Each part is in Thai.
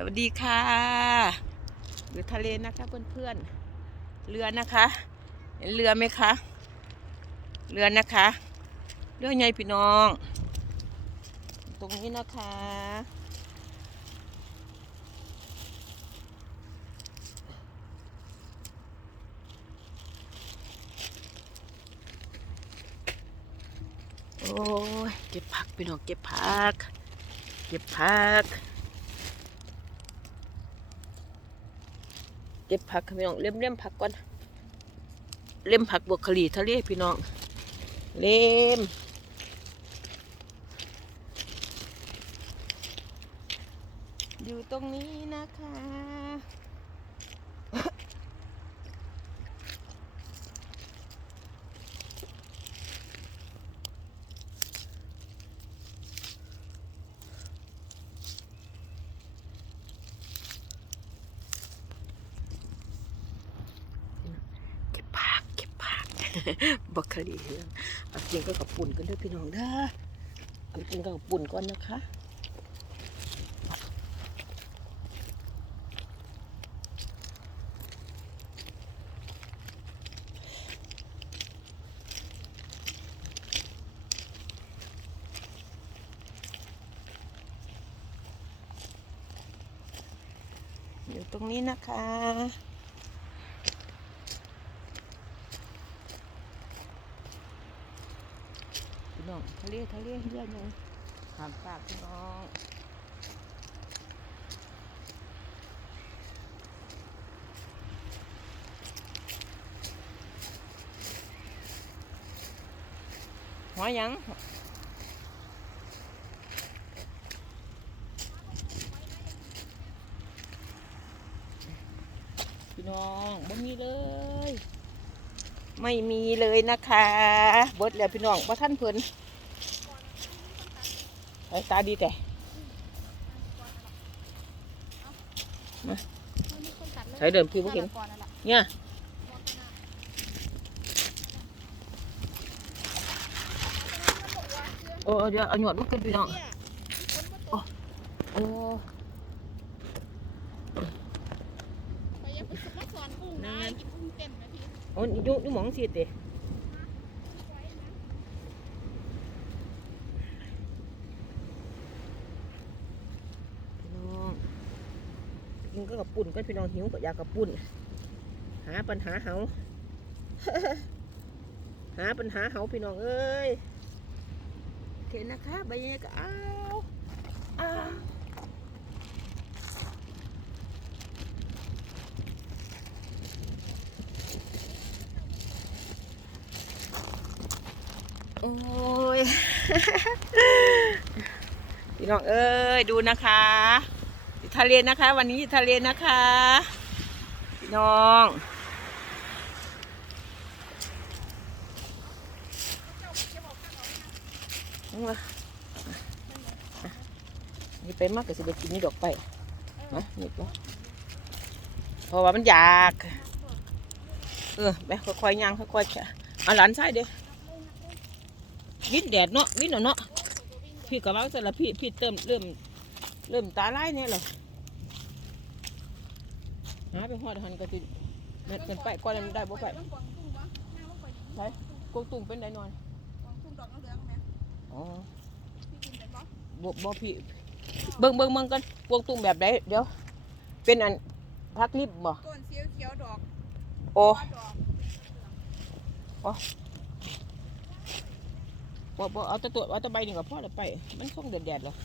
สวัสดีค่ะอยู่ทะเลนะคะเพื่อนๆเรือนะคะเห็นเรือไหมคะเรือนะคะเรือใหญ่พี่น้อง ตรงนี้นะคะโอ้ยเก็บผักพี่น้องเก็บผัก เก็บผัก เก็บผักพี่น้องเล่มเล่มผักก่อนเล่มผักบวกขลีทะเลพี่น้อง เล่มอยู่ตรงนี้นะคะ เก็บผักเก็บผัก บักคลีเรื่องเอากินก็กับปุ่นกันเด้วยพี่น้องเด้อเอากินก็กับปุ่นก่อนนะคะอยู่ตรงนี้นะคะ น้องทะเลทะเลเยอะยังหามปากพี่น้องหัวยังพี่น้องบ่มีเลย ไม่มีเลยนะคะ เบิดแล้วพี่น้องว่าท่านเพิ่นไอ้ตาดีแต่ใช้เดิมคือบ่เห็นเนี่ยโอ้เดี๋ยวเอาหยอดลูกกันพี่น้องโอ้ ไปยังไปสุกมาสอนกุ้งได้กินกุ้งเต็มไหมพี่ โอ้ยอยู่อยู่หมองสิเตพี่น้องกินก็กับปุ่นก็พี่น้องหิวก็อยากกับปุ่น หาปัญหาเหาหาปัญหาเหาพี่น้องเอ้ยโอเคนะคะใบยังก็เอาโอ้ย พี่น้องเอ้ยดูนะคะอยู่ทะเลนะคะ วันนี้อยู่ทะเลนะคะ พี่น้องนี่ไปมากกับสิบกินนี่ดอกไปมานี่ก็เพราะว่ามันอยาก เออไปค่อยๆย่างค่อยๆแค่เอาหลานใส่เด้อ วินแดดเนาะวินเอาเนาะพี่กับว่าเสร็จแล้วพี่พี่เติมเริ่มเริ่มตาไล่เนี่ยเหรอหาไปหอดหันก็สิเม็ดเป็นไปก่อนมันได้บ่ไปต้องกวางกุ้งวะหน้าว่าไปดีกวงตุงเป็นได้นอนกวางกุ้งดอกเหลืองๆไหมอ๋อพี่กินเป็นปะบ่บ่พี่เบิ่งเบิ่งเบิ่งกันกวงตุงแบบใดเดี๋ยว เป็นอันพักลิบบ่ต้นเขียวเขียวๆดอกโอ้ดอก บ่บ่เอาต่ตัวเอาต่ใบนี่ก็พอแล้วไป มันคงแดดๆหรอก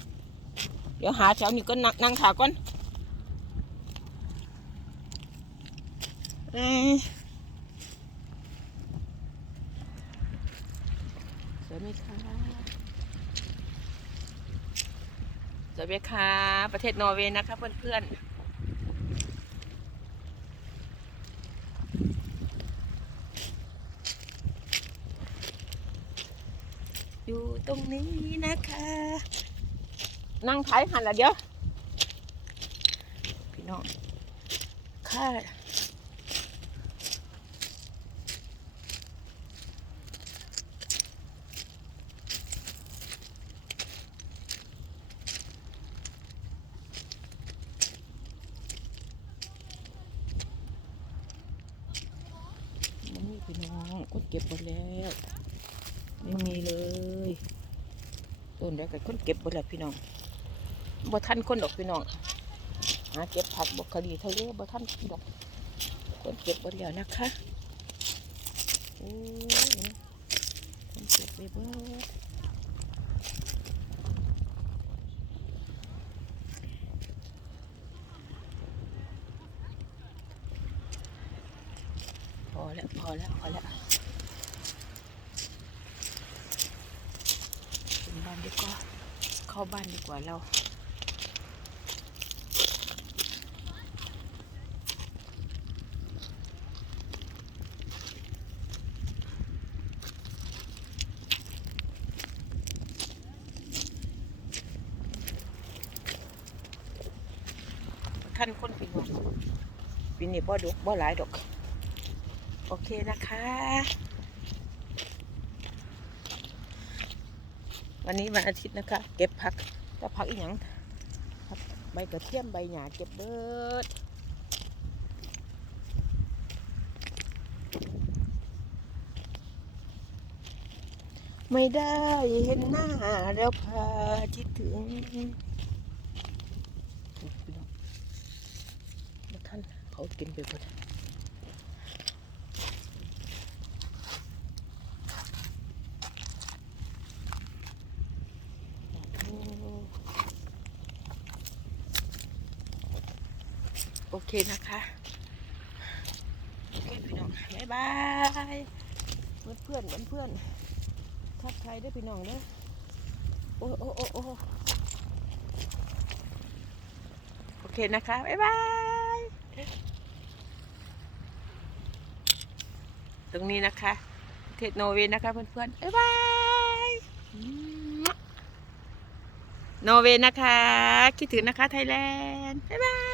เดี๋ยวหาแถวนี้ก็นั่งนั่งขาก่อนสวยไหมคะสวยไหมคะประเทศนอร์เวย์นะคะเพื่อนๆูตรงนี้นะคะ นั่งท้ายหันละเดี๋ยว พี่น้องค่ะพี่น้องก็เก็บหมดแล้ว ไม่มีเลยต้นได้กับคนเก็บหมดแล้วพี่น้องบ่ทันคนดอกพี่น้องหาเก็บผักบกคดีทะเลบ่ทันดอกคนเก็บหมดแล้วนะคะโอ้ยคนเก็บไปเบิดพอแล้วพอแล้วพอแล้วถึงบ้านดีกว่า เข้าบ้านดีกว่าเราท่านคนปีนองปีนี้บ่ดกบ่หลายดอก โอเคนะคะ วันนี้วันอาทิตย์นะคะ เก็บผักจะผักอีหยังใบกระเทียมใบหญ้าเก็บเบิดไม่ได้เห็นหน้าแล้วพาคิดถึงท่านเขากินไปหมด โอเคนะคะโอเคพี่น้องบ๊ายบายเพื่อนเพื่อนเพื่อนทักทายด้วยพี่น้องเด้อโอ้โอ้โอ้โอ้โอเคนะคะบ๊ายบายตรงนี้นะคะเทศโนเวย์นะคะเพื่อนๆบ๊ายบายโนเวย์นะคะ คิดถึงนะคะไทยแลนด์บ๊ายบาย